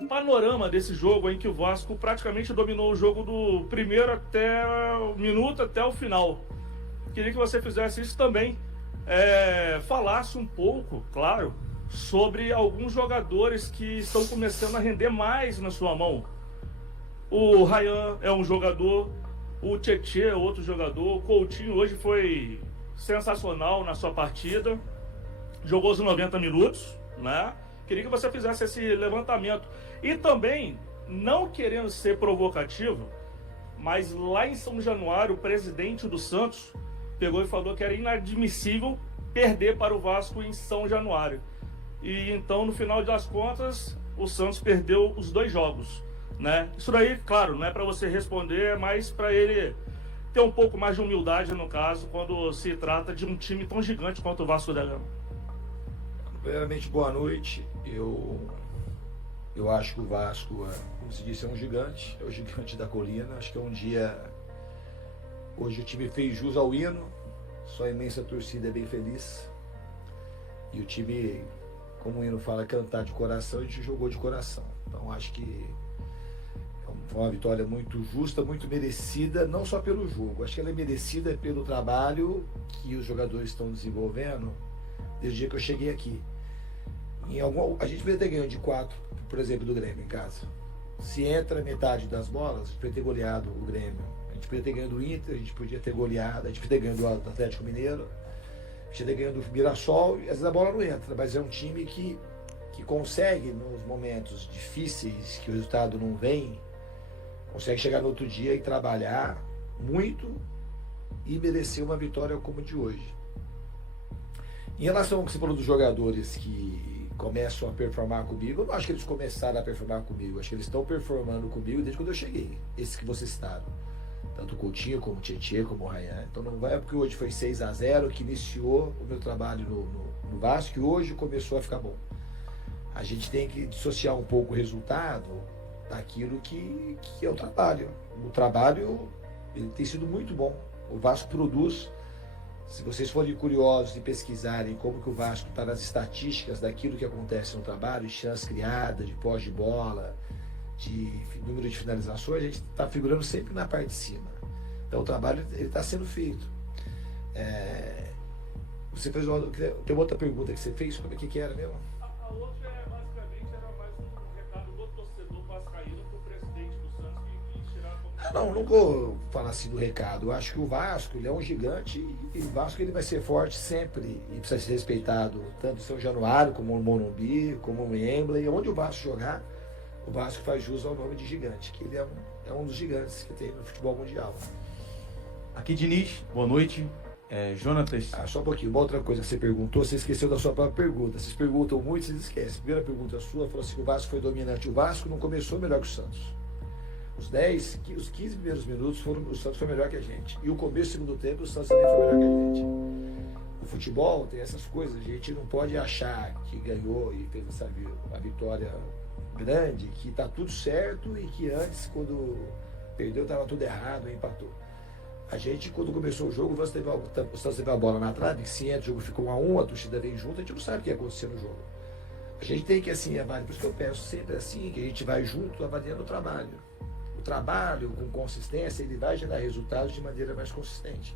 O panorama desse jogo em que o Vasco praticamente dominou o jogo do primeiro até o minuto, até o final. Queria que você fizesse isso também, falasse um pouco, claro, sobre alguns jogadores que estão começando a render mais na sua mão. O Ryan é um jogador, o Tietê é outro jogador, o Coutinho hoje foi sensacional na sua partida, jogou os 90 minutos, né? Queria que você fizesse esse levantamento. E também, não querendo ser provocativo, mas lá em São Januário, o presidente do Santos pegou e falou que era inadmissível perder para o Vasco em São Januário. E então, no final das contas, o Santos perdeu os 2 jogos, né? Isso daí, claro, não é para você responder, é mais para ele ter um pouco mais de humildade, no caso, quando se trata de um time tão gigante quanto o Vasco da Gama. Primeiramente, boa noite. Eu acho que o Vasco, como se disse, é um gigante, é o gigante da colina. Acho que é um dia. Hoje o time fez jus ao hino, sua imensa torcida é bem feliz. E o time, como o hino fala, cantar de coração, a gente jogou de coração. Então acho que foi uma vitória muito justa, muito merecida, não só pelo jogo. Acho que ela é merecida pelo trabalho que os jogadores estão desenvolvendo desde o dia que eu cheguei aqui. A gente poderia ter ganho de 4, por exemplo, do Grêmio em casa. Se entra metade das bolas, a gente poderia ter goleado o Grêmio. A gente poderia ter ganho do Inter, a gente podia ter goleado, a gente podia ter ganho do Atlético Mineiro, a gente podia ter ganho do Mirassol, e às vezes a bola não entra, mas é um time que consegue, nos momentos difíceis, que o resultado não vem, consegue chegar no outro dia e trabalhar muito e merecer uma vitória como a de hoje. Em relação ao que você falou dos jogadores que começam a performar comigo, eu não acho que eles começaram a performar comigo, eu acho que eles estão performando comigo desde quando eu cheguei, esses que vocês citaram, tanto o Coutinho, como o Tietê, como o Ryan. Então não é porque hoje foi 6-0 que iniciou o meu trabalho no Vasco, e hoje começou a ficar bom. A gente tem que dissociar um pouco o resultado daquilo que é o trabalho. O trabalho, ele tem sido muito bom. O Vasco produz. Se vocês forem curiosos e pesquisarem como que o Vasco está nas estatísticas daquilo que acontece no trabalho, de chance criada, de pós de bola, de número de finalizações, a gente está figurando sempre na parte de cima. Então o trabalho está sendo feito. Você fez tem uma outra pergunta que você fez, como é que era mesmo? A outra basicamente era mais um recado do torcedor vascaíno para o presidente do Santos que tirar a... Não vou falar assim do recado. Eu acho que o Vasco, ele é um gigante, e o Vasco ele vai ser forte sempre e precisa ser respeitado, tanto em São Januário, como no Morumbi, como no Wembley. Onde o Vasco jogar, o Vasco faz jus ao nome de gigante, que ele é um dos gigantes que tem no futebol mundial. Aqui, Diniz, boa noite. Jonatas. Só um pouquinho, uma outra coisa que você perguntou, você esqueceu da sua própria pergunta. Vocês perguntam muito, vocês esquecem. A primeira pergunta sua falou assim que o Vasco foi dominante. O Vasco não começou melhor que o Santos. Os 15 primeiros minutos o Santos foi melhor que a gente. E o começo do segundo tempo, o Santos também foi melhor que a gente. O futebol tem essas coisas, a gente não pode achar que ganhou e fez a vitória grande, que está tudo certo e que antes, quando perdeu, estava tudo errado e empatou. A gente, quando começou o jogo, o Santos teve a bola na trave, que se entra, o jogo ficou 1-1, a torcida vem junto, a gente não sabe o que ia acontecer no jogo. A gente tem que, assim, avaliar, por isso que eu penso sempre assim, que a gente vai junto avaliando o trabalho. O trabalho com consistência, ele vai gerar resultados de maneira mais consistente.